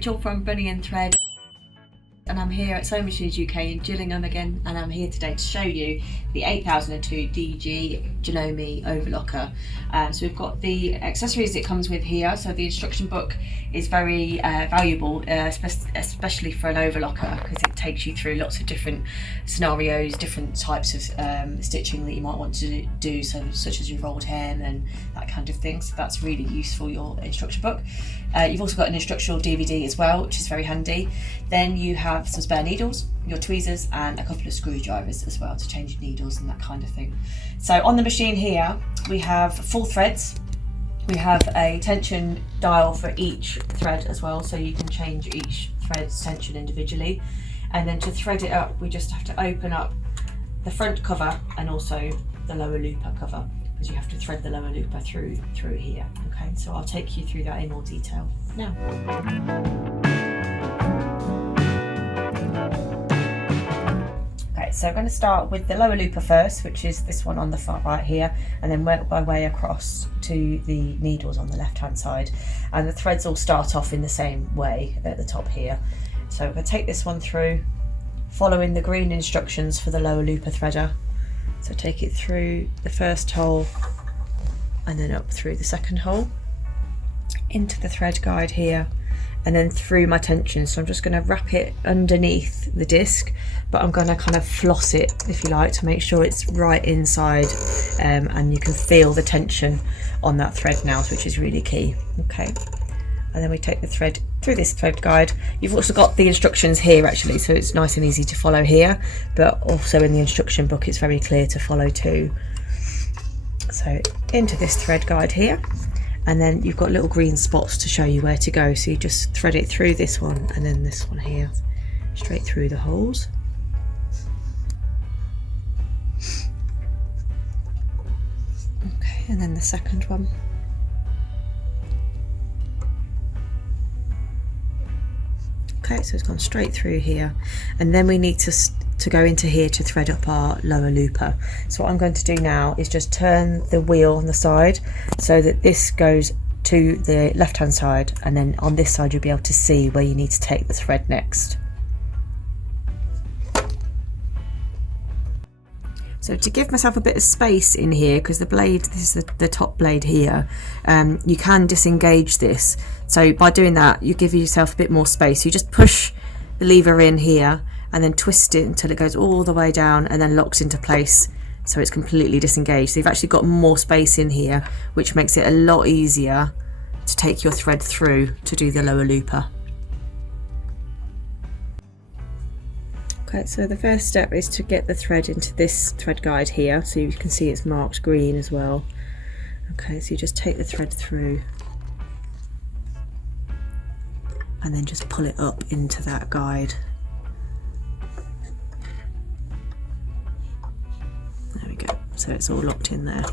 Rachel from Bunny and Thread, and I'm here at Sewing Machines UK in Gillingham again, and I'm here today to show you the 8002 DG Janome overlocker. So we've got the accessories it comes with here. So the instruction book is very valuable, especially for an overlocker, because it takes you through lots of different scenarios, different types of stitching that you might want to do, so such as your rolled hem and that kind of thing. So that's really useful, your instruction book. You've also got an instructional DVD as well, which is very handy. Then you have some spare needles, your tweezers, and a couple of screwdrivers as well to change your needles and that kind of thing. So on the machine here, we have 4 threads. We have a tension dial for each thread as well, so you can change each thread's tension individually. And then to thread it up, we just have to open up the front cover and also the lower looper cover, because you have to thread the lower looper through here. Okay, so I'll take you through that in more detail now. Okay, so I'm going to start with the lower looper first, which is this one on the far right here, and then work my way across to the needles on the left hand side. And the threads all start off in the same way at the top here. So I'm going to take this one through, following the green instructions for the lower looper threader. So take it through the first hole and then up through the second hole, into the thread guide here, and then through my tension. So I'm just going to wrap it underneath the disc, but I'm going to kind of floss it, if you like, to make sure it's right inside, and you can feel the tension on that thread now, which is really key. Okay, and then we take the thread through this thread guide. You've also got the instructions here actually, so it's nice and easy to follow here, but also in the instruction book it's very clear to follow too. So into this thread guide here, and then you've got little green spots to show you where to go, so you just thread it through this one and then this one here, straight through the holes. Okay, and then the second one. Okay, so it's gone straight through here, and then we need to go into here to thread up our lower looper. So what I'm going to do now is just turn the wheel on the side so that this goes to the left hand side, and then on this side you'll be able to see where you need to take the thread next. So to give myself a bit of space in here, because the blade, this is the top blade here, you can disengage this. So by doing that, you give yourself a bit more space. You just push the lever in here and then twist it until it goes all the way down and then locks into place, so it's completely disengaged. So you've actually got more space in here, which makes it a lot easier to take your thread through to do the lower looper. Okay, so the first step is to get the thread into this thread guide here, so you can see it's marked green as well. Okay, so you just take the thread through and then just pull it up into that guide. There we go, so it's all locked in there.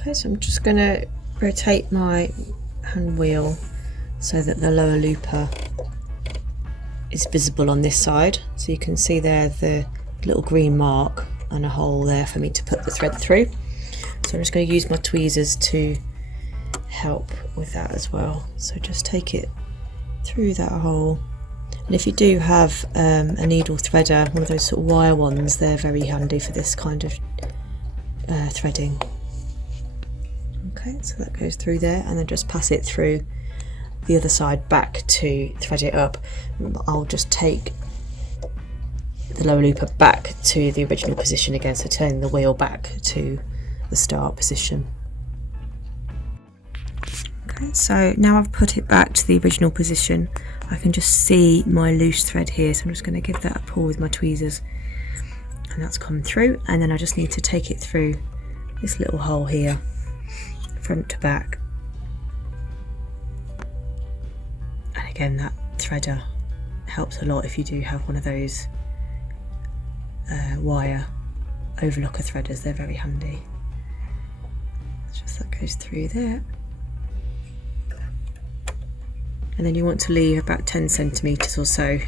Okay, so I'm just going to rotate my hand wheel so that the lower looper is visible on this side. So you can see there the little green mark and a hole there for me to put the thread through. So I'm just going to use my tweezers to help with that as well. So just take it through that hole. And if you do have a needle threader, one of those sort of wire ones, they're very handy for this kind of threading. Okay, so that goes through there, and then just pass it through the other side back to thread it up. I'll just take the lower looper back to the original position again, so turning the wheel back to the start position. Okay, so now I've put it back to the original position, I can just see my loose thread here, so I'm just going to give that a pull with my tweezers, and that's come through. And then I just need to take it through this little hole here, front to back. And again, that threader helps a lot if you do have one of those wire overlocker threaders. They're very handy. It's just that goes through there. And then you want to leave about 10 centimetres or so.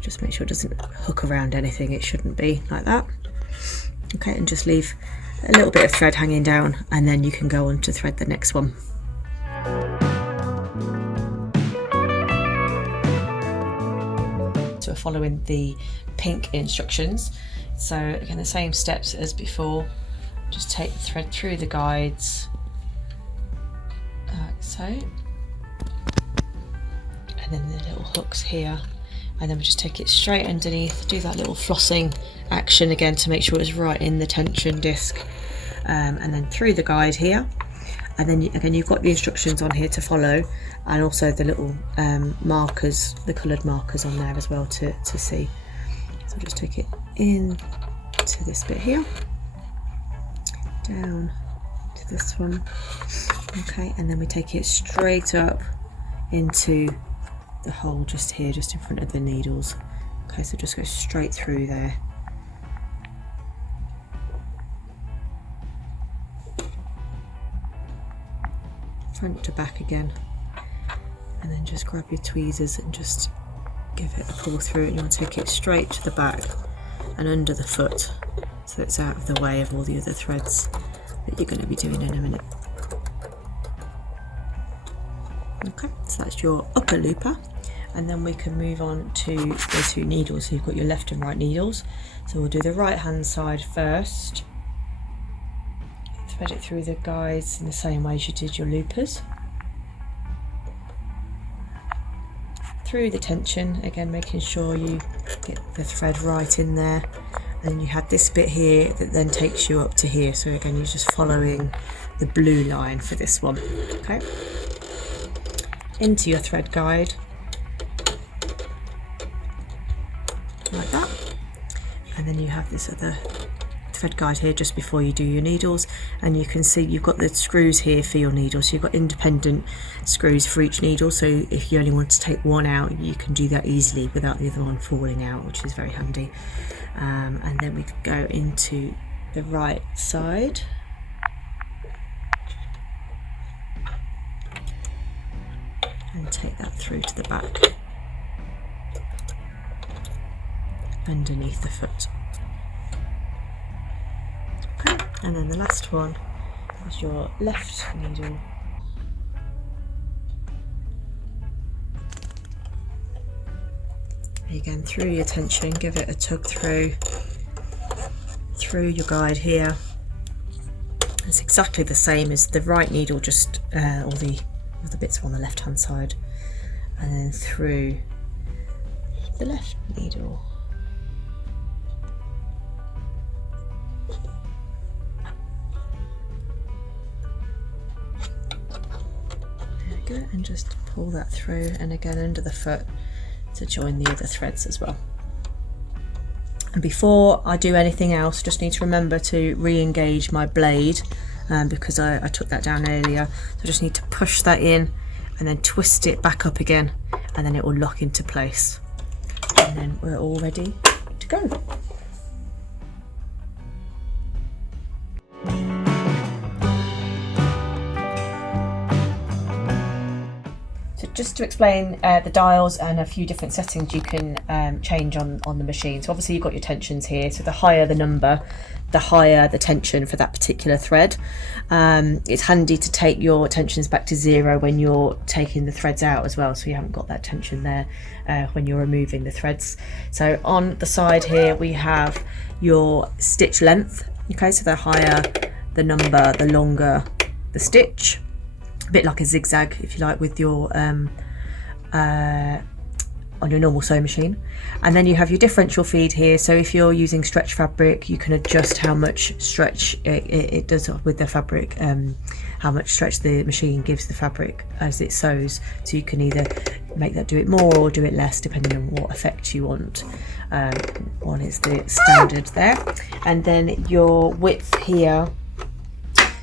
Just make sure it doesn't hook around anything. It shouldn't be like that. Okay, and just leave a little bit of thread hanging down, and then you can go on to thread the next one. following the pink instructions. So again, the same steps as before. Just take the thread through the guides, like so, and then the little hooks here, and then we just take it straight underneath, do that little flossing action again to make sure it's right in the tension disc, and then through the guide here, and then again you've got the instructions on here to follow, and also the little markers, the coloured markers on there as well to see. So I'll just take it in to this bit here, down to this one, okay, and then we take it straight up into the hole just here, just in front of the needles. Okay, so just go straight through there. Front to back again, and then just grab your tweezers and just give it a pull through, and you want to take it straight to the back and under the foot, so it's out of the way of all the other threads that you're going to be doing in a minute. Okay, so that's your upper looper, and then we can move on to the two needles. So you've got your left and right needles, so we'll do the right hand side first. Thread it through the guides in the same way as you did your loopers. Through the tension, again making sure you get the thread right in there, and you have this bit here that then takes you up to here, so again you're just following the blue line for this one. Okay, into your thread guide like that, and then you have this other thread guide here just before you do your needles, and you can see you've got the screws here for your needles, so you've got independent screws for each needle, so if you only want to take one out you can do that easily without the other one falling out, which is very handy. And then we go into the right side, and take that through to the back underneath the foot. Okay, and then the last one is your left needle. Again, through your tension, give it a tug through your guide here. It's exactly the same as the right needle, just all the bits are on the left hand side, and then through the left needle. There we go, and just pull that through, and again under the foot to join the other threads as well. And before I do anything else, just need to remember to re-engage my blade, because I took that down earlier. So I just need to push that in and then twist it back up again, and then it will lock into place, and then we're all ready to go. Just to explain the dials and a few different settings you can change on the machine. So obviously you've got your tensions here, so the higher the number, the higher the tension for that particular thread. It's handy to take your tensions back to 0 when you're taking the threads out as well, so you haven't got that tension there when you're removing the threads. So on the side here we have your stitch length. Okay, so the higher the number, the longer the stitch. A bit like a zigzag, if you like, with your on your normal sewing machine. And then you have your differential feed here, so if you're using stretch fabric you can adjust how much stretch it does with the fabric, how much stretch the machine gives the fabric as it sews, so you can either make that do it more or do it less depending on what effect you want. One is the standard there, and then your width here.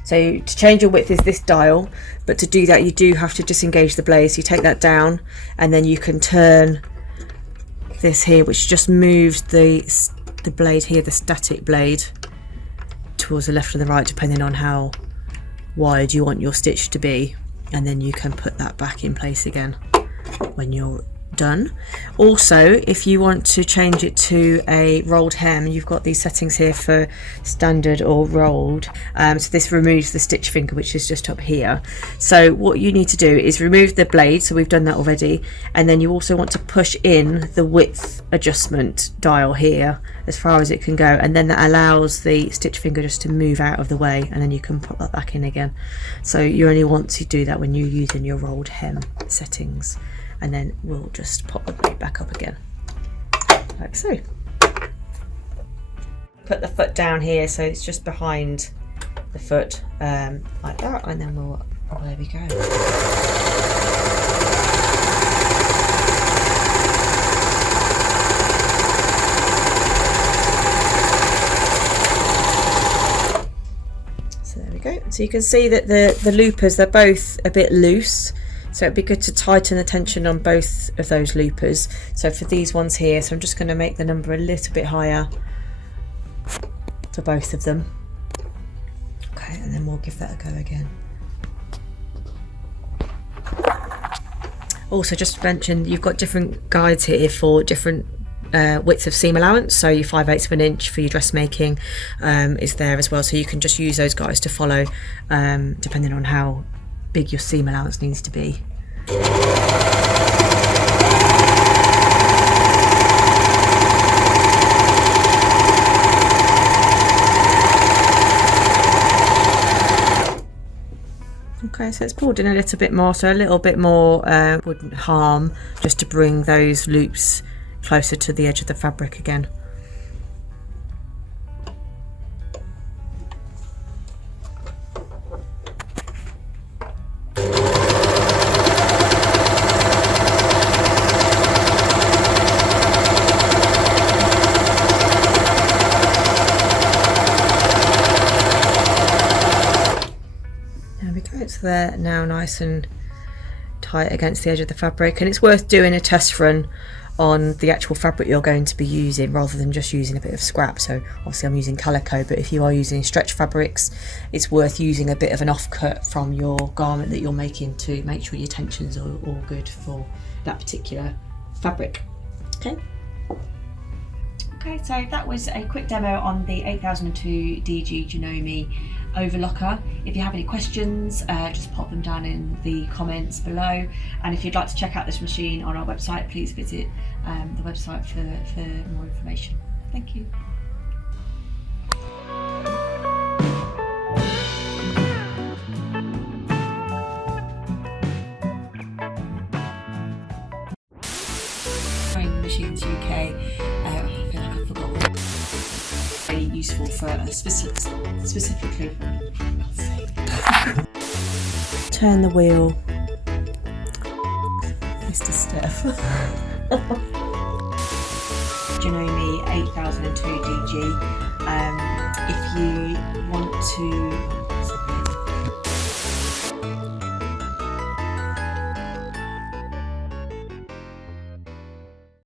So to change your width is this dial, but to do that you do have to disengage the blade. So you take that down, and then you can turn this here, which just moves the blade here, the static blade, towards the left or the right depending on how wide you want your stitch to be, and then you can put that back in place again when you're done. Also, if you want to change it to a rolled hem, you've got these settings here for standard or rolled. So this removes the stitch finger, which is just up here. So what you need to do is remove the blade, so we've done that already, and then you also want to push in the width adjustment dial here as far as it can go, and then that allows the stitch finger just to move out of the way, and then you can put that back in again. So you only want to do that when you're using your rolled hem settings. And then we'll just pop the blade back up again, like so. Put the foot down here so it's just behind the foot, like that, and then we'll, oh, there we go. So there we go. So you can see that the loopers, they're both a bit loose. So it'd be good to tighten the tension on both of those loopers. So for these ones here, so I'm just going to make the number a little bit higher for both of them. Okay, and then we'll give that a go again. Also, just to mention, you've got different guides here for different widths of seam allowance. So your 5/8 of an inch for your dressmaking is there as well. So you can just use those guides to follow, depending on how big your seam allowance needs to be. Okay, so it's pulled in a little bit more, so a little bit more wouldn't harm, just to bring those loops closer to the edge of the fabric again. So they're now nice and tight against the edge of the fabric, and it's worth doing a test run on the actual fabric you're going to be using rather than just using a bit of scrap. So obviously I'm using calico, but if you are using stretch fabrics, it's worth using a bit of an offcut from your garment that you're making to make sure your tensions are all good for that particular fabric. Okay, so that was a quick demo on the 8002 DG Janome overlocker. If you have any questions, just pop them down in the comments below, and if you'd like to check out this machine on our website, please visit the website for more information. Thank you. Machines UK, I feel like I forgot. Very useful for specifically. Turn the wheel, Mr. Steph. Janome 8002 DG. If you want to